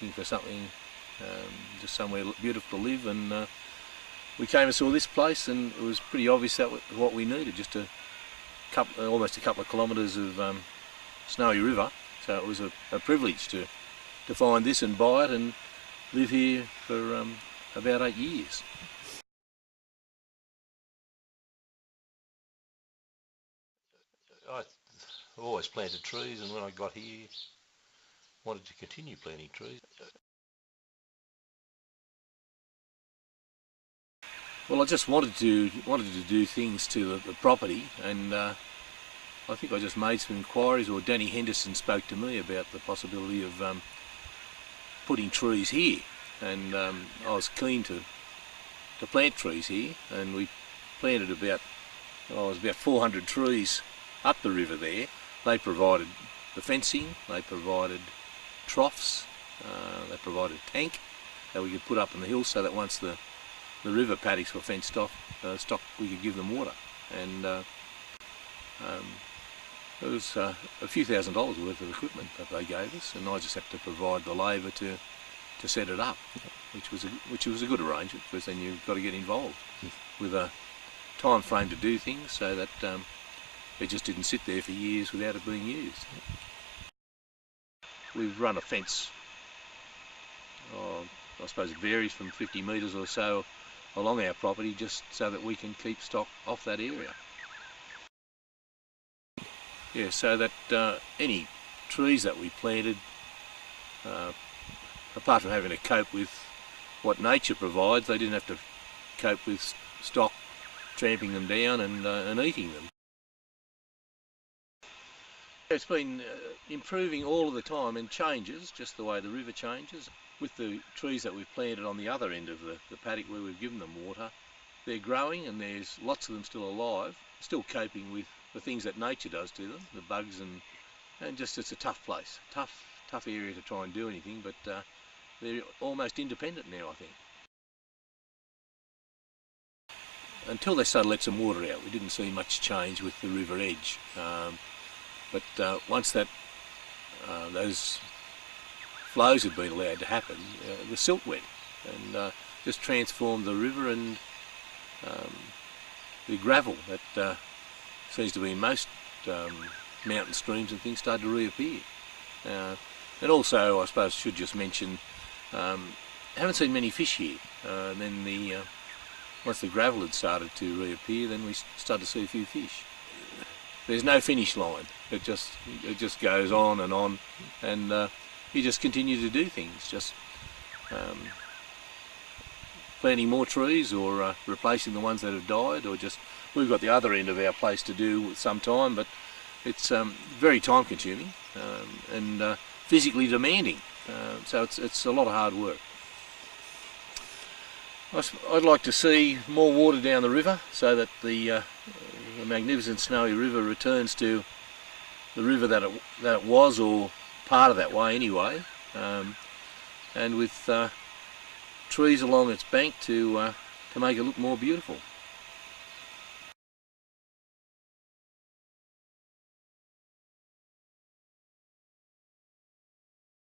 looking for something, just somewhere beautiful to live, and we came and saw this place, and it was pretty obvious that was what we needed, just almost a couple of kilometres of Snowy River. So it was a privilege to find this and buy it and live here for about 8 years. I've always planted trees, and when I got here, wanted to continue planting trees. Well, I just wanted to do things to the property, and I think I just made some inquiries, or Danny Henderson spoke to me about the possibility of putting trees here, and I was keen to plant trees here, and we planted about 400 trees up the river there. They provided the fencing, they provided troughs, they provided a tank that we could put up on the hill, so that once the river paddocks were fenced off, we could give them water. And it was a few $1,000s worth of equipment that they gave us, and I just had to provide the labour to set it up, which was a good arrangement, because then you've got to get involved with a time frame to do things, so that it just didn't sit there for years without it being used. We've run a fence, I suppose it varies from 50 metres or so along our property, just so that we can keep stock off that area. Yeah, so that any trees that we planted, apart from having to cope with what nature provides, they didn't have to cope with stock tramping them down and eating them. It's been improving all of the time, and changes just the way the river changes. With the trees that we've planted on the other end of the paddock where we've given them water, they're growing, and there's lots of them still alive, still coping with the things that nature does to them, the bugs, and just it's a tough place, tough area to try and do anything, but they're almost independent now, I think. Until they started to let some water out, we didn't see much change with the river edge. But once those flows had been allowed to happen, the silt went and just transformed the river, and the gravel that seems to be in most mountain streams and things started to reappear. And also, I suppose, should just mention, haven't seen many fish here. And then once the gravel had started to reappear, then we started to see a few fish. There's no finish line. It just goes on, and you just continue to do things, just planting more trees, or replacing the ones that have died, or just, we've got the other end of our place to do with some time, but it's very time consuming and physically demanding, so it's a lot of hard work. I'd like to see more water down the river, so that the magnificent Snowy River returns to the river that it was, or part of that way anyway, and with trees along its bank to make it look more beautiful.